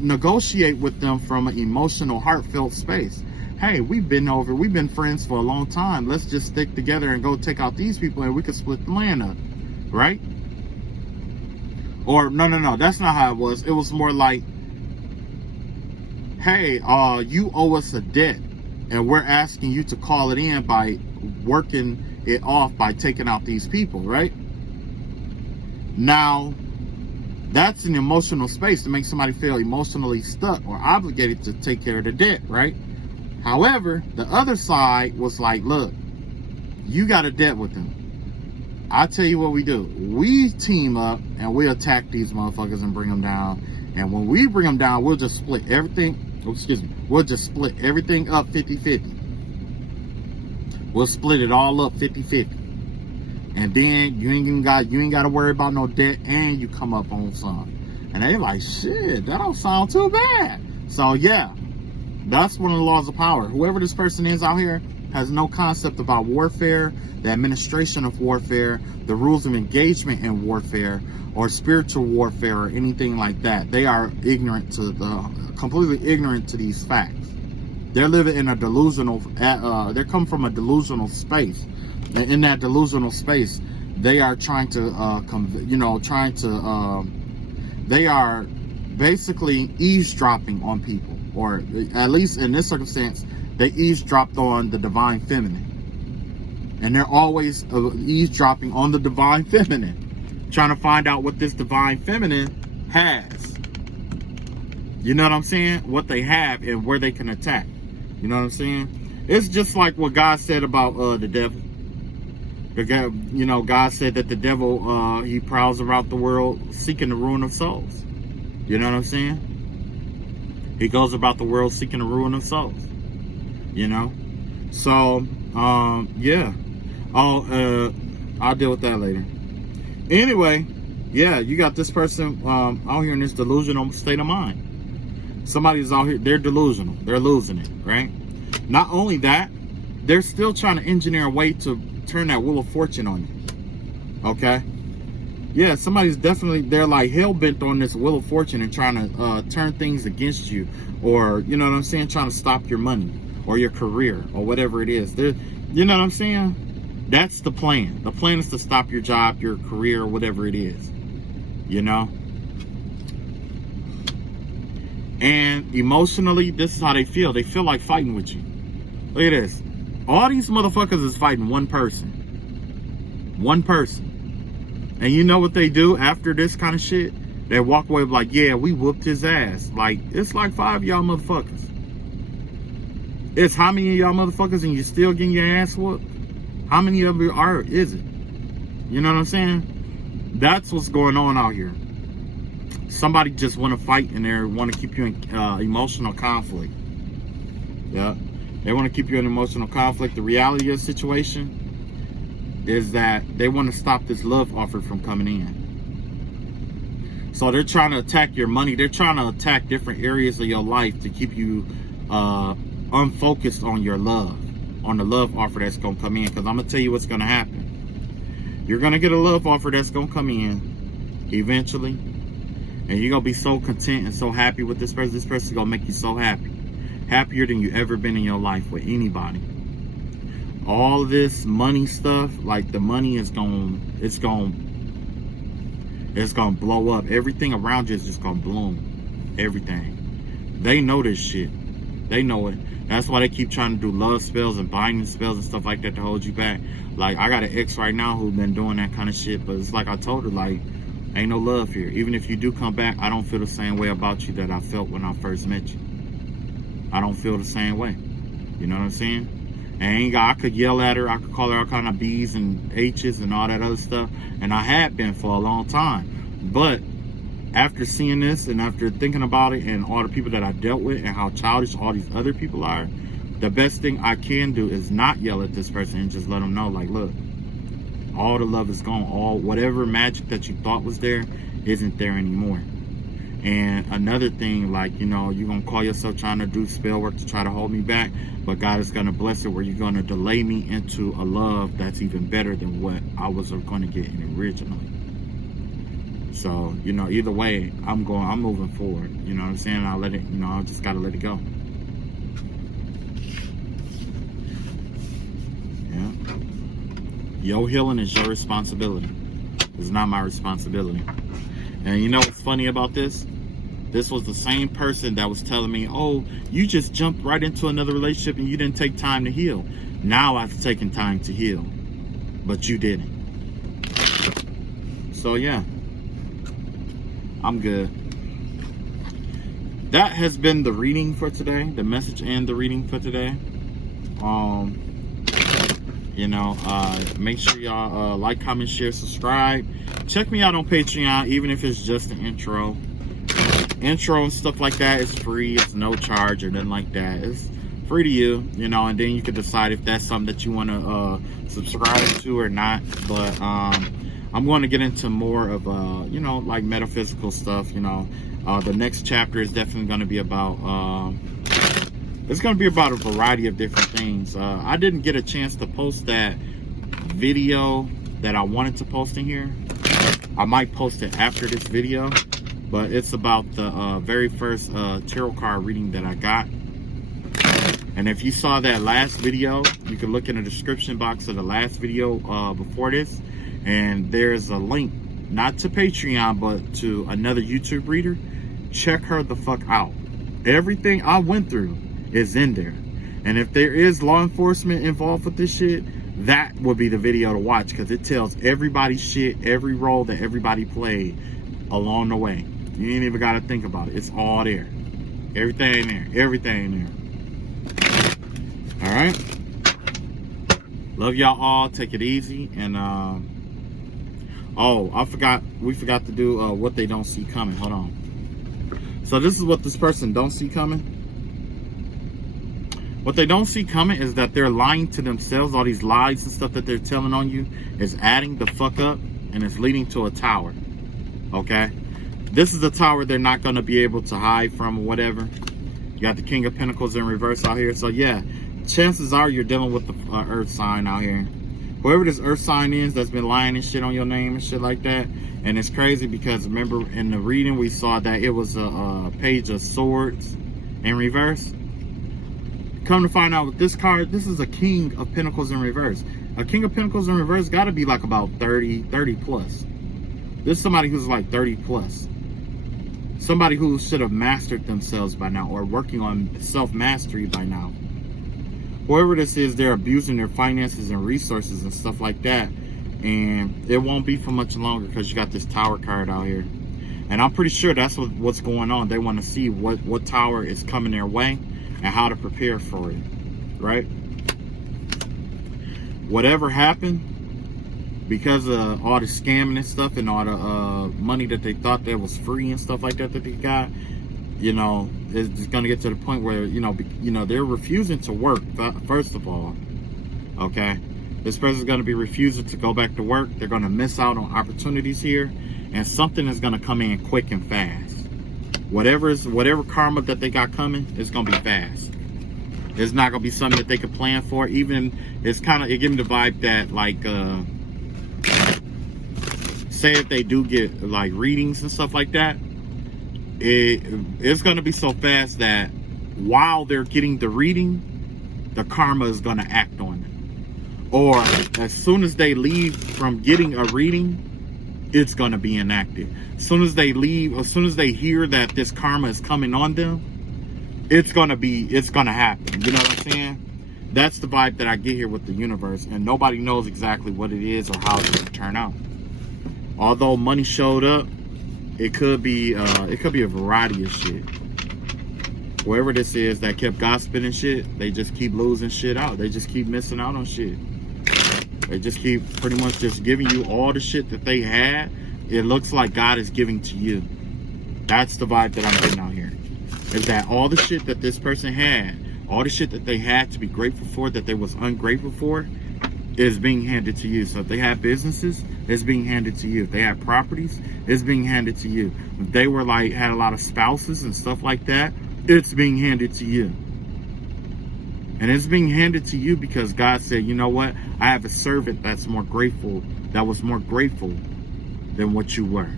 negotiate with them from an emotional, heartfelt space. Hey, we've been friends for a long time. Let's just stick together and go take out these people and we could split the land up. Right? Or no, that's not how it was. It was more like, hey, you owe us a debt and we're asking you to call it in by working it off by taking out these people, right? Now, that's an emotional space to make somebody feel emotionally stuck or obligated to take care of the debt, right? However, the other side was like, look, you got a debt with them. I tell you what we do. We team up and we attack these motherfuckers and bring them down. And when we bring them down, we'll just split everything. We'll just split everything up 50-50. We'll split it all up 50-50. And then you ain't got to worry about no debt, and you come up on some. And they like, shit, that don't sound too bad. So yeah, that's one of the laws of power. Whoever this person is out here has no concept about warfare, the administration of warfare, the rules of engagement in warfare, or spiritual warfare, or anything like that. They are completely ignorant to these facts. They're living in a delusional, they're coming from a delusional space. And in that delusional space, they are trying to, they are basically eavesdropping on people. Or at least in this circumstance, they eavesdropped on the divine feminine. And they're always eavesdropping on the divine feminine, trying to find out what this divine feminine has. You know what I'm saying? What they have and where they can attack. You know what I'm saying? It's just like what God said about the devil. God said that the devil, he prowls around the world seeking the ruin of souls. You know what I'm saying? He goes about the world seeking the ruin of souls. You know? So, yeah. I'll deal with that later. Anyway, Yeah, you got this person out here in this delusional state of mind. Somebody's out here, they're delusional. They're losing it, right? Not only that, they're still trying to engineer a way to turn that wheel of fortune on you. Okay? Yeah, somebody's definitely, they're like hell-bent on this wheel of fortune and trying to turn things against you, or, you know what I'm saying, trying to stop your money or your career or whatever it is. They're, you know what I'm saying? That's the plan. The plan is to stop your job, your career, whatever it is. You know? And emotionally, this is how they feel. They feel like fighting with you. Look at this. All these motherfuckers is fighting one person. One person. And you know what they do after this kind of shit? They walk away like, yeah, we whooped his ass. Like, it's like 5 of y'all motherfuckers. It's how many of y'all motherfuckers and you still getting your ass whooped? How many of you is it? You know what I'm saying? That's what's going on out here. Somebody just want to fight and they want to keep you in emotional conflict. Yeah. They want to keep you in emotional conflict. The reality of the situation is that they want to stop this love offer from coming in. So they're trying to attack your money. They're trying to attack different areas of your life to keep you unfocused on your love, on the love offer that's going to come in. Because I'm going to tell you what's going to happen. You're going to get a love offer that's going to come in eventually. And you're going to be so content and so happy with this person. This person's going to make you so happy. Happier than you ever been in your life with anybody. All this money stuff, like the money is it's gonna blow up. Everything around you is just gonna bloom. Everything. They know this shit. They know it. That's why they keep trying to do love spells and binding spells and stuff like that to hold you back. Like, I got an ex right now who's been doing that kind of shit, but it's like I told her, like, ain't no love here. Even if you do come back, I don't feel the same way about you that I felt when I first met you. I don't feel the same way. You know what I'm saying? And I could yell at her. I could call her all kind of B's and H's and all that other stuff. And I had been for a long time. But after seeing this and after thinking about it and all the people that I dealt with and how childish all these other people are, the best thing I can do is not yell at this person and just let them know, like, look, all the love is gone. All whatever magic that you thought was there isn't there anymore. And another thing, like, you know, you're going to call yourself trying to do spell work to try to hold me back, but God is going to bless it where you're going to delay me into a love that's even better than what I was going to get in originally. So, you know, either way, I'm moving forward. You know what I'm saying? I'll let it, you know, I just got to let it go. Yeah. Your healing is your responsibility. It's not my responsibility. And you know what's funny about this? This was the same person that was telling me, oh, you just jumped right into another relationship and you didn't take time to heal. Now I've taken time to heal, but you didn't. So yeah, I'm good. That has been the reading for today, the message and the reading for today. You know, make sure y'all like, comment, share, subscribe. Check me out on Patreon, even if it's just an intro. Intro and stuff like that is free. It's no charge or nothing like that. It's free to you, you know, and then you can decide if that's something that you want to subscribe to or not. But I'm going to get into more of, you know, like metaphysical stuff, you know. The next chapter is definitely going to be about, it's going to be about a variety of different things. I didn't get a chance to post that video that I wanted to post in here. I might post it after this video. But it's about the very first tarot card reading that I got. And if you saw that last video, you can look in the description box of the last video before this. And there's a link, not to Patreon, but to another YouTube reader. Check her the fuck out. Everything I went through is in there. And if there is law enforcement involved with this shit, that will be the video to watch. Because it tells everybody's shit, every role that everybody played along the way. You ain't even got to think about it. It's all there. Everything there. Everything there. All right. Love y'all all. Take it easy. And, oh, we forgot to do what they don't see coming. Hold on. So this is what this person don't see coming. What they don't see coming is that they're lying to themselves. All these lies and stuff that they're telling on you is adding the fuck up and it's leading to a tower. Okay, this is the tower they're not going to be able to hide from or whatever. You got the King of Pentacles in reverse out here. So yeah, chances are you're dealing with the earth sign out here. Whoever this earth sign is that's been lying and shit on your name and shit like that. And it's crazy because remember in the reading we saw that it was a page of swords in reverse. Come to find out with this card, this is a King of Pentacles in reverse. A King of Pentacles in reverse got to be like about 30 plus. This is somebody who's like 30 plus. Somebody who should have mastered themselves by now or working on self-mastery by now. Whoever this is, they're abusing their finances and resources and stuff like that. And it won't be for much longer because you got this tower card out here. And I'm pretty sure that's what's going on. They want to see what tower is coming their way and how to prepare for it, right? Whatever happened, because of all the scamming and stuff and all the money that they thought that was free and stuff like that they got, you know, it's going to get to the point where, you know, they're refusing to work, first of all, okay? This person's going to be refusing to go back to work. They're going to miss out on opportunities here, and something is going to come in quick and fast. Whatever karma that they got coming, it's going to be fast. It's not going to be something that they could plan for. Even, it gives me the vibe that, like, say if they do get like readings and stuff like that, it's going to be so fast that while they're getting the reading, the karma is going to act on it. Or as soon as they leave from getting a reading, it's going to be enacted. As soon as they leave, as soon as they hear that this karma is coming on them, it's going to happen. You know what I'm saying? That's the vibe that I get here with the universe, and nobody knows exactly what it is or how it's going to turn out. Although money showed up, it could be a variety of shit. Whoever this is that kept gossiping and shit, they just keep losing shit out. They just keep missing out on shit. They just keep pretty much just giving you all the shit that they had. It looks like God is giving to you. That's the vibe that I'm getting out here. Is that all the shit that this person had, all the shit that they had to be grateful for, that they was ungrateful for, is being handed to you. So if they have businesses, it's being handed to you. If they have properties, it's being handed to you. If they were like, had a lot of spouses and stuff like that, it's being handed to you. And it's being handed to you because God said, you know what? I have a servant that's more grateful, that was more grateful than what you were.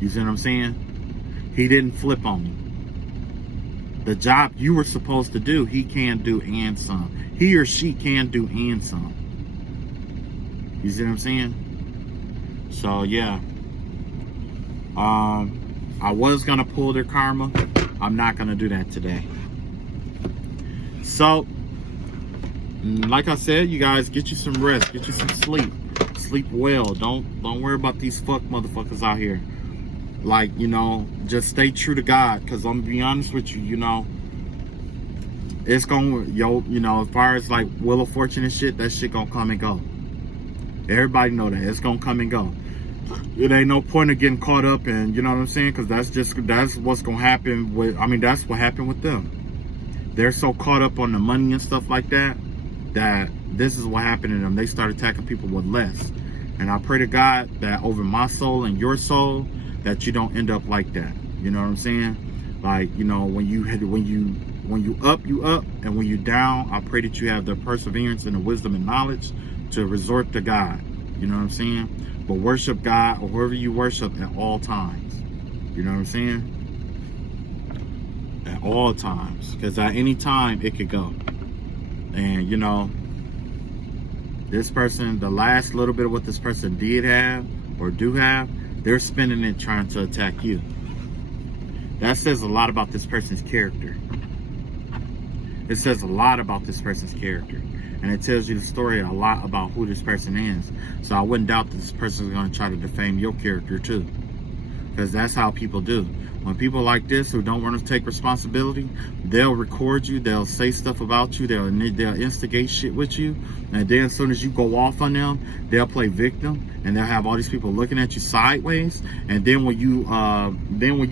You see what I'm saying? He didn't flip on me. The job you were supposed to do, he can do and some. He or she can do and some. You see what I'm saying? So yeah. I was gonna pull their karma. I'm not gonna do that today. So, like I said, you guys, get you some rest, get you some sleep. Sleep well. Don't worry about these fuck motherfuckers out here. Like, you know, just stay true to God. Because I'm gonna be honest with you, you know, it's gonna, you know, as far as like Wheel of Fortune and shit, that shit gonna come and go. Everybody know that. It's gonna come and go. It ain't no point of getting caught up in, you know what I'm saying? Because that's what's gonna happen with, I mean, that's what happened with them. They're so caught up on the money and stuff like that, that this is what happened to them. They start attacking people with less. And I pray to God that over my soul and your soul, that you don't end up like that. You know what I'm saying? Like, you know, when you up, you up, and when you down, I pray that you have the perseverance and the wisdom and knowledge to resort to God. You know what I'm saying? But worship God or whoever you worship at all times. You know what I'm saying? At all times. Because at any time, it could go. And, you know, this person, the last little bit of what this person did have or do have, they're spending it trying to attack you. That says a lot about this person's character. It says a lot about this person's character. And it tells you the story a lot about who this person is. So I wouldn't doubt that this person is going to try to defame your character too. Because that's how people do. When people like this who don't want to take responsibility, they'll record you, they'll say stuff about you, they'll instigate shit with you, and then as soon as you go off on them, they'll play victim, and they'll have all these people looking at you sideways. And then when you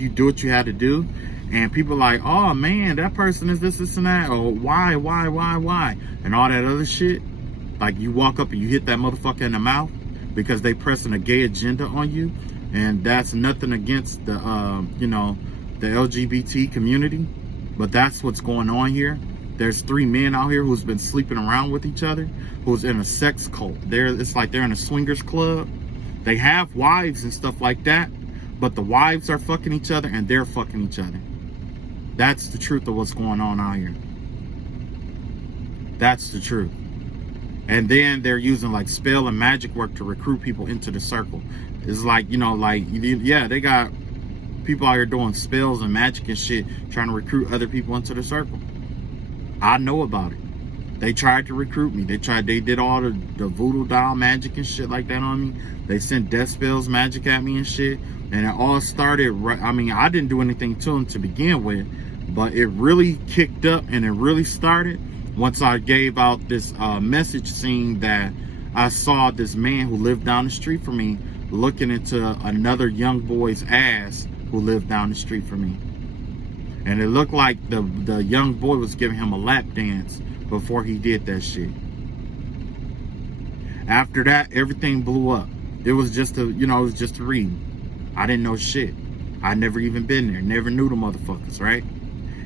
do what you had to do, and people like, oh man, that person is this and that, or why, and all that other shit, like you walk up and you hit that motherfucker in the mouth, because they pressing a gay agenda on you. And that's nothing against the you know, the LGBT community, but that's what's going on here. There's 3 men out here who's been sleeping around with each other, who's in a sex cult. It's like they're in a swingers club. They have wives and stuff like that, but the wives are fucking each other and they're fucking each other. That's the truth of what's going on out here. That's the truth. And then they're using like spell and magic work to recruit people into the circle. It's like, you know, like, yeah, they got people out here doing spells and magic and shit, trying to recruit other people into the circle. I know about it. They tried to recruit me. They did all the voodoo doll magic and shit like that on me. They sent death spells magic at me and shit. And it all started, I mean, I didn't do anything to them to begin with, but it really kicked up and it really started once I gave out this message saying that I saw this man who lived down the street from me looking into another young boy's ass who lived down the street from me. And it looked like the young boy was giving him a lap dance before he did that shit. After that, everything blew up. It was just a, you know, it was just a reading. I didn't know shit. I never even been there. Never knew the motherfuckers, right?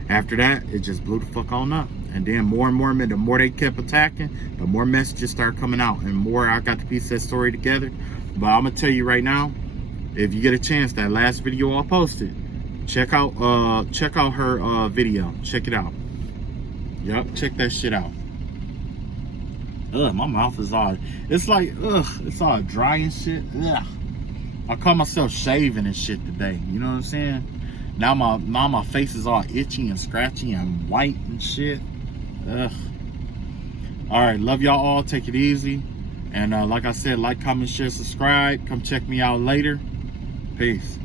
After that, it just blew the fuck on up. And then more and more, the more they kept attacking, the more messages started coming out, and more I got to piece that story together. But I'm gonna tell you right now, if you get a chance, that last video I posted, check out her video. Check it out. Yup, check that shit out. Ugh, my mouth is all, it's like, ugh, it's all dry and shit. Ugh. I caught myself shaving and shit today. You know what I'm saying? Now my face is all itchy and scratchy and white and shit. Ugh. All right, love y'all all. Take it easy. And like I said, like, comment, share, subscribe. Come check me out later. Peace.